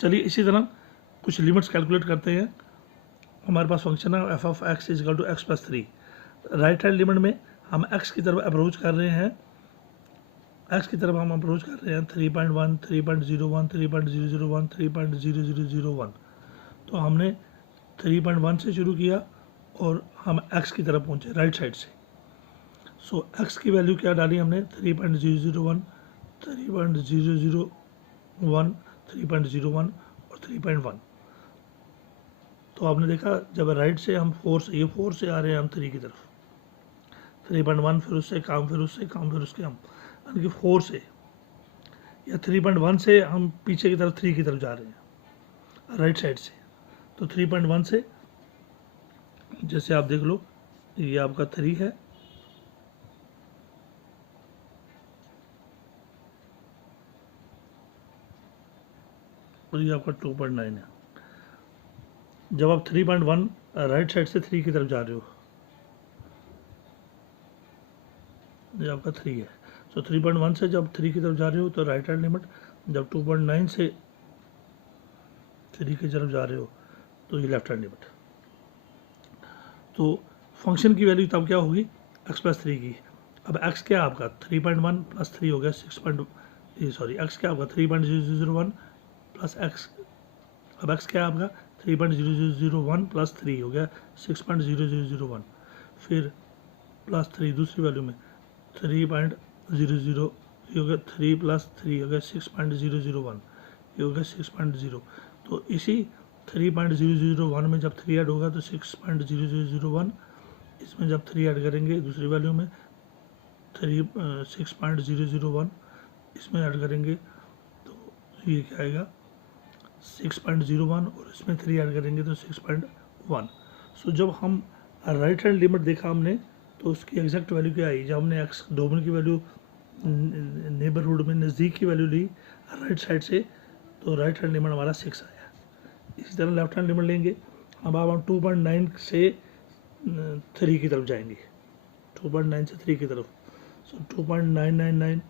चलिए इसी तरह कुछ लिमिट्स कैलकुलेट करते हैं। हमारे पास फंक्शन है f of x is equal to x plus 3। Right hand limit में हम एक्स की तरफ अप्रोच कर रहे हैं, एक्स की तरफ हम अप्रोच कर रहे हैं 3.1, 3.01, 3.001, 3.0001। तो हमने 3.1 से शुरू किया और हम एक्स की तरफ पहुंचे राइट साइड से। सो एक्स की वैल्यू क्या डाली हमने 3.001, 3.001, 3.01 और 3.1। तो आपने देखा जब राइट से हम 4 से, ये 4 से आ रहे हैं हम 3 की तरफ, 3.1 फिर उससे काम, फिर उससे काम, फिर उसके हम, यानी कि 4 से या 3.1 से हम पीछे की तरफ 3 की तरफ जा रहे हैं राइट साइड से। तो 3.1 से जैसे आप देख लो ये आपका 3 है, और ये आपका 2.9 है। जब आप 3.1 राइट साइड से 3 की तरफ जा रहे हो, ये आपका 3 है। सो 3.1 से जब 3 की तरफ जा रहे हो तो राइट हैंड लिमिट, जब 2.9 से 3 की तरफ जा रहे हो तो ये लेफ्ट हैंड लिमिट। तो फंक्शन की वैल्यू तब क्या होगी x प्लस 3 की। अब x क्या है आपका 3.1 प्लस 3 हो गया 6. सॉरी x क्या आपका 3.001 प्लस x। अब x क्या है आपका 3.001 प्लस 3 हो गया 6.0001। फिर प्लस 3 दूसरी वैल्यू में 3.00 ये हो गया 3 प्लस 3 हो गया 6.001, ये हो गया 6.0। तो इसी 3.001 में जब 3 ऐड होगा तो 6.0001, इसमें जब 3 ऐड करेंगे दूसरी वैल्यू में 6.001 इसमें ऐड करेंगे तो ये क्या आएगा 6.01, और इसमें 3 ऐड करेंगे तो 6.1। सो जब हम राइट हैंड लिमिट देखा हमने तो उसकी एग्जैक्ट वैल्यू क्या आई, जब हमने एक्स डोमेन की वैल्यू नेबरहुड में नज़दीक की वैल्यू ली राइट साइड से तो राइट हैंड लिमिट हमारा 6 आया। इसी तरह लेफ्ट हैंड लिमिट लेंगे, अब हम 2.9 से 3 की तरफ जाएंगे, 2.9 से 3 की तरफ। सो 2.999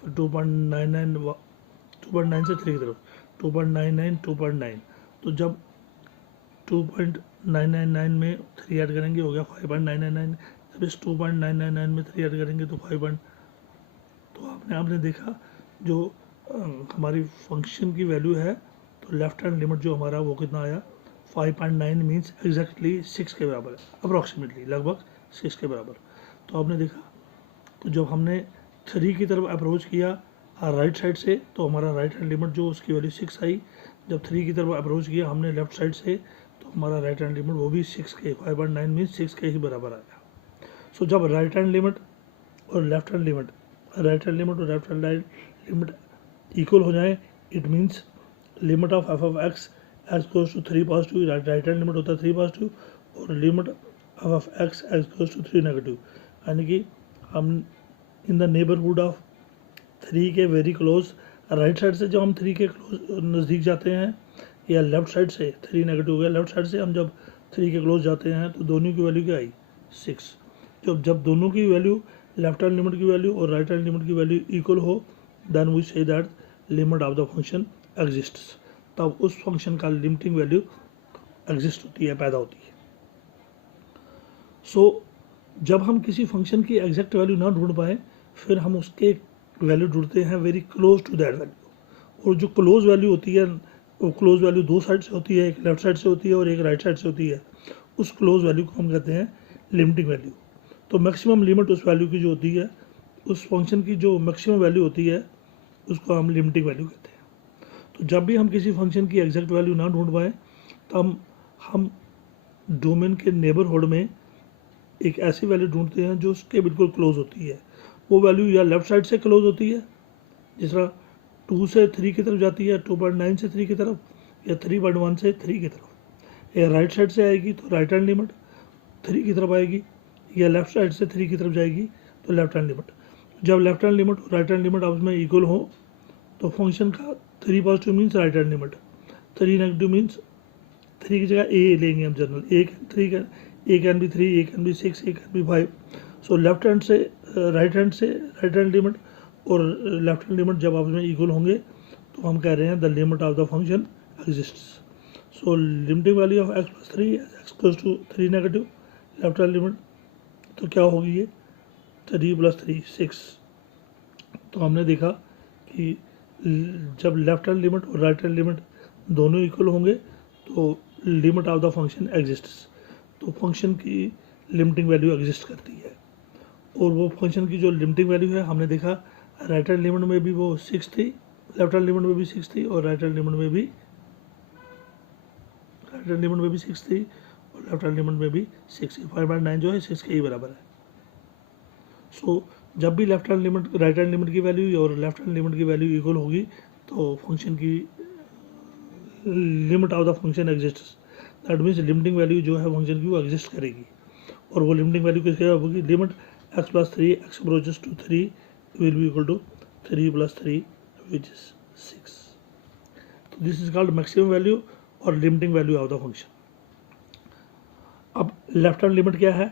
फिर 2.99, 2.9 से 3 की तरफ 2.99, 2.9। तो जब 2.999 में 3 ऐड करेंगे हो गया 5.999। जब इस 2.999 में 3 ऐड करेंगे तो 5. तो आपने देखा जो हमारी फंक्शन की वैल्यू है तो लेफ्ट हैंड लिमिट जो हमारा वो कितना आया 5.9 मीन्स एग्जैक्टली 6 के बराबर है, अप्रॉक्सीमेटली लगभग 6 के बराबर। तो आपने देखा तो जब हमने 3 की तरफ अप्रोच किया राइट साइड से तो हमारा राइट हैंड लिमिट जो उसकी वैल्यू 6 आई। जब 3 की तरफ अप्रोच किया हमने लेफ्ट साइड से तो हमारा राइट हैंड लिमिट वो भी 6 के 5.9 मीन्स 6 के ही बराबर आया। सो जब राइट हैंड लिमिट और left hand limit, right hand limit और लेफ्ट हैंड लिमिट इक्वल हो जाए it means limit of f of x x goes to 3 positive, right hand limit होता है 3 पॉजिटिव, और limit of x x goes to 3 negative, यानी कि हम इन the neighbourhood of 3 के वेरी क्लोज। राइट साइड से जब हम 3 के क्लोज नज़दीक जाते हैं या लेफ्ट साइड से 3 नेगेटिव हो गया, लेफ्ट साइड से हम जब 3 के क्लोज जाते हैं तो दोनों की वैल्यू क्या आई 6। जब दोनों की वैल्यू लेफ्ट हैंड लिमिट की वैल्यू और राइट हैंड लिमिट की वैल्यू इक्वल हो then we say that limit of the function exists. तब उस फंक्शन का लिमिटिंग वैल्यू एग्जिस्ट होती है, पैदा होती है। सो जब हम किसी फंक्शन की एग्जैक्ट वैल्यू ना ढूंढ पाए फिर हम उसके वैल्यू ढूंढते हैं very close to that value. और जो क्लोज वैल्यू होती है वो क्लोज वैल्यू दो साइड से होती है, एक लेफ्ट साइड से होती है और एक राइट साइड से होती है। उस क्लोज वैल्यू को हम कहते हैं लिमिटिंग वैल्यू। तो मैक्सिमम लिमिट उस वैल्यू की जो होती है, उस फंक्शन की जो मैक्सिमम वैल्यू होती है उसको हम लिमिटिंग वैल्यू कहते हैं। तो जब भी हम किसी फंक्शन की एग्जैक्ट वैल्यू ना ढूंढ पाएँ तो हम डोमेन के नेबरहुड में एक ऐसी वैल्यू ढूंढते हैं जो उसके बिल्कुल क्लोज होती है। वो वैल्यू या लेफ्ट साइड से क्लोज होती है, जिस तरह 2 से 3 की तरफ जाती है 2.9 से 3 की तरफ, या 3.1 से 3 की तरफ। या राइट साइड से आएगी तो राइट हैंड लिमिट 3 की तरफ आएगी, या लेफ्ट साइड से 3 की तरफ जाएगी तो लेफ्ट हैंड लिमिट। जब लेफ्ट हैंड लिमिट और राइट हैंड लिमिट आपस में इक्वल हो तो फंक्शन का 3 positive means right hand limit, 3 negative means 3 की जगह ए लेंगे हम general, A can be 3, A can be 6, A can be 5। So left hand से राइट हैंड लिमिट और लेफ्ट हैंड लिमिट जब आपस में इक्वल होंगे तो हम कह रहे हैं the limit of the function exists. So limiting value of x plus 3 as x goes to 3 negative, left hand limit तो क्या होगी ये 3 plus 3 6. तो हमने देखा कि जब लेफ्ट हैंड लिमिट और राइट हैंड लिमिट दोनों इक्वल होंगे तो limit of the function exists. तो फंक्शन की लिमिटिंग वैल्यू एग्जिस्ट करती है. और वो फंक्शन की जो लिमिटिंग वैल्यू है हमने देखा राइट हैंड लिमिट में भी वो 6 थी, लेफ्ट हैंड लिमिट में भी 6 थी, और राइट हैंड लिमिट में भी 6 थी और लेफ्ट हैंड लिमिट में भी 6 थी. 5/9 जो है 6 के ही बराबर है. सो जब भी left hand limit right hand limit की वैल्यू और लेफ्ट हैंड लिमिट की वैल्यू इक्वल होगी तो फंक्शन की limit of the function exists. That means limiting value जो है फंक्शन की वो एग्जिस्ट करेगी. और वो लिमिटिंग वैल्यू किसके होगी, limit x plus 3 x approaches to 3 will be equal to 3 plus 3 which is 6. So this is called maximum value और limiting value of the function. अब लेफ्ट हैंड लिमिट क्या है,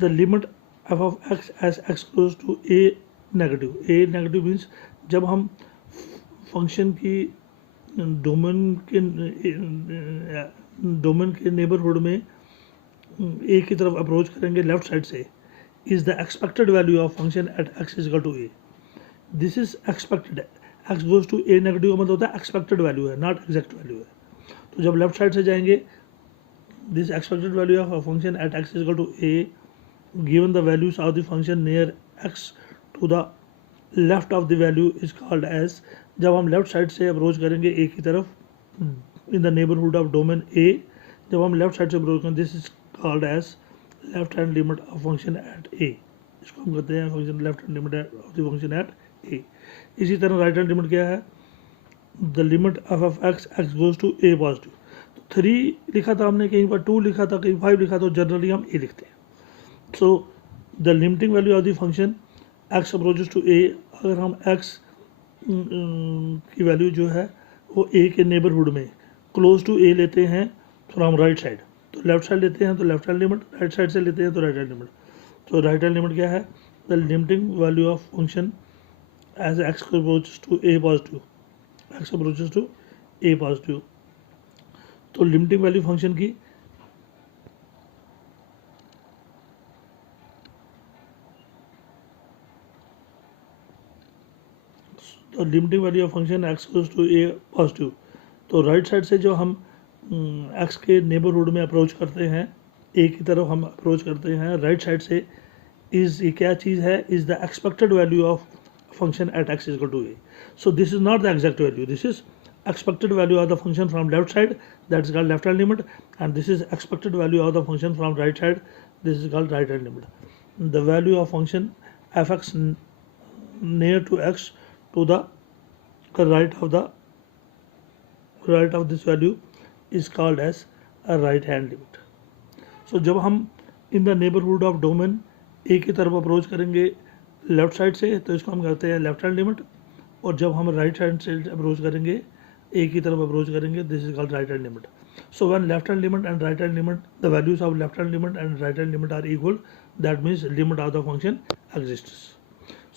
the limit f of x as x goes to a negative. a negative means जब हम function की domain के neighbourhood में a की तरफ अप्रोच करेंगे लेफ्ट साइड से, is the expected value of function at x is equal to a. This is expected. x goes to a negative का मतलब होता है expected value है, not exact value है. तो जब लेफ्ट साइड से जाएंगे, this expected value of a function at x is equal to a given the values of the function near x to the left of the value is called as. जब हम left side से approach करेंगे a की तरफ in the neighborhood of domain a, जब हम left side से approach करेंगे, this is called as left hand limit of function at a. इसको हम कहते हैं function left hand limit of the function at a. इसी तरह राइट हैंड लिमिट क्या है, the limit of x x goes to a positive. तो 3 लिखा था हमने, कहीं पर 2 लिखा था, कहीं 5 लिखा था, जनरली हम ए लिखते हैं. So the limiting value of the function x approaches to a, अगर हम एक्स की वैल्यू जो है वो ए के नेबरहुड में क्लोज टू ए लेते हैं फ्रॉम राइट साइड, तो लेफ्ट साइड लेते हैं तो left hand limit, right side से लेते हैं तो राइट हैंड लिमिट. तो राइट हैंड लिमिट क्या है, the limiting value of function as x approaches to a positive, x approaches to a positive. तो लिमिटिंग वैल्यू फंक्शन की तो limiting value of function x goes to a positive. तो right side से जो हम x के neighbourhood में approach करते हैं, ए की तरफ हम अप्रोच करते हैं राइट साइड से, इज़ ये क्या चीज़ है, is the expected value of function at x is equal to a. So this is not the exact value, this is expected value of the function from left side, that is called left hand limit, and this is expected value of the function from right side, this is called right hand limit. The value of function fx near to x to the right of this value is called as a right hand limit. So जब हम in the neighborhood of domain a की तरफ approach करेंगे left side से तो इसको हम कहते हैं लेफ्ट हैंड लिमिट, और जब हम राइट हैंड से अप्रोच करेंगे ए की तरफ अप्रोच करेंगे, this is called right hand limit. So when left hand limit and right hand limit, the values of left hand limit and right hand limit are equal, that means limit of the function exists.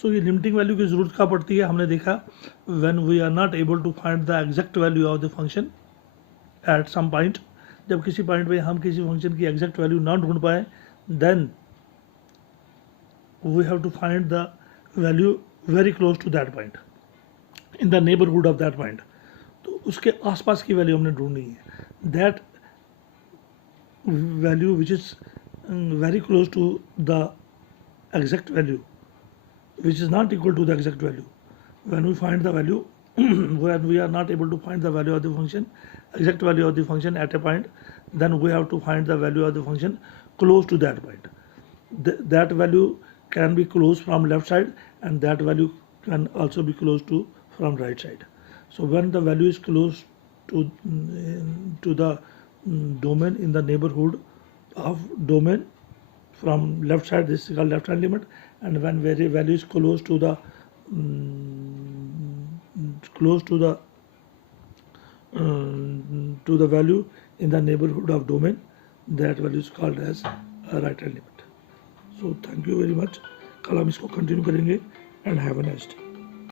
So ये limiting value की जरूरत कहाँ पड़ती है, हमने देखा when we are not able to find the exact value of the function at some point. जब किसी पॉइंट पे हम किसी फंक्शन की एग्जैक्ट वैल्यू ना ढूंढ पाए, then we have to find the value very close to that point, in the neighbourhood of that point. तो उसके आसपास की वैल्यू हमने ढूंढनी है, that value which is very close to the exact value which is not equal to the exact value. When we find the value, when we are not able to find the value of the function, exact value of the function at a point, then we have to find the value of the function close to that point. That value can be close from left side, and that value can also be close to from right side. So when the value is close to the domain in the neighborhood of domain from left side, this is called left hand limit, and when value is close to the value in the neighborhood of domain, that value is called as a right hand limit. So thank you very much. कल हम इसको continue करेंगे, and have a nice day.